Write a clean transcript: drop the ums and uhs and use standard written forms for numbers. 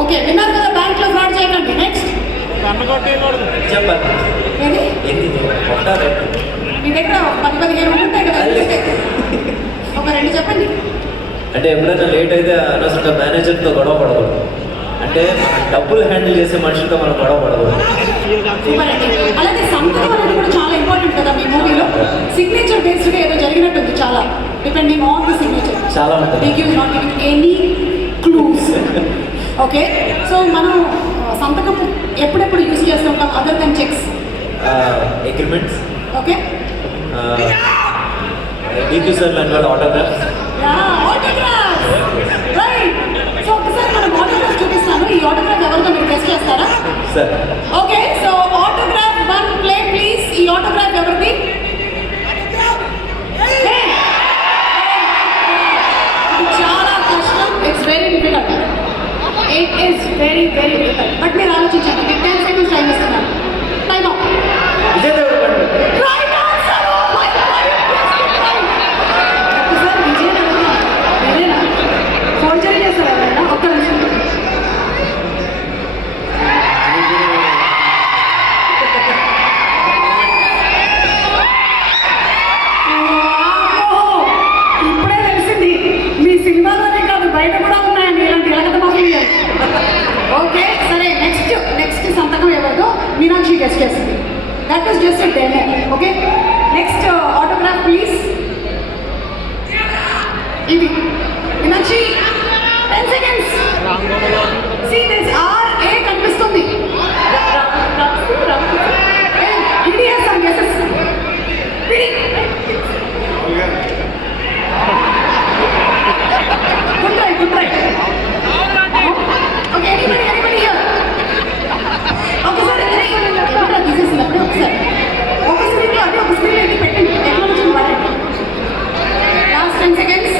ఓకే, విన్నారు కదా, బ్యాంక్లో ఫ్రాడ్ చేయకండి. నెక్స్ట్ చెప్పండి మీ దగ్గర 10-15 ఉంటాయి కదా, ఒక 2 చెప్పండి. అంటే ఎప్పుడైనా లేట్ అయితే అనవసరంగా మేనేజర్తో గొడవ పడకూడదు. అంటే డబ్బులు హ్యాండిల్ చేసే మనుషులతో మనం గొడవ పడకూడదు. సూపర్ అండి. అలాగే సంతకం అనేది కూడా చాలా ఇంపార్టెంట్ కదా మీ మూవీలో. సిగ్నేచర్ బేస్డ్గా ఏదో జరిగినట్టుంది చాలా, డిపెండింగ్ ఆన్ ది సిగ్నేచర్. చాలా ఉంటుంది. Not giving any clues. Okay, so మనం సంతకం ఎప్పుడెప్పుడు యూజ్ చేస్తూ ఉంటాం other than checks? Agreements. Okay, DQ sir లాంటి వాళ్ళు ఆటోగ్రాఫ్స్. Autograph, right. సో ఒకసారి మనం ఆటోగ్రాఫ్ చూపిస్తాను. ఈ ఆటోగ్రాఫ్ ఎవరితో మీరు టెస్ట్ చేస్తారా? Sir. Okay, so autograph 1 play please. ఈ ఆటోగ్రాఫ్ ఎవరిది? చాలా కష్టం. It's very difficult. It is very very difficult. But మీరు ఆలోచించండి. మీకు 10 seconds టైం ఇస్తున్నాను. Time up. Right answer. Oh my God, ఒకసారి విజయ్ అడుగుతాను. ఫోర్జరీ చేస్తారు ఎవరైనా? ఒక్క నిమిషం. ఇప్పుడే తెలిసింది మీ సినిమాలోనే కాదు బయట కూడా ఉన్నాయండి ఇలాంటి ఇలాగ మాఫియా. ఓకే, సరే, నెక్స్ట్ సంతకం ఎవరిదో మీనాక్షి గెస్ట్ చేస్తుంది. That was just a demo. Okay, next autograph please. ఇది మీనాక్షి 10 seconds. See this RA కనిపిస్తుంది. ఇది చేస్తాం గెసెస్. పిడి. Good try. Okay, anybody here? Okay, sir. Everybody తీసేసింది అప్పుడే ఒకసారి. ఒక స్క్రీన్లో అదే ఒక స్క్రీన్లో ఇది పెట్టండి. టెక్నాలజీని వాడండి. Last 10 seconds.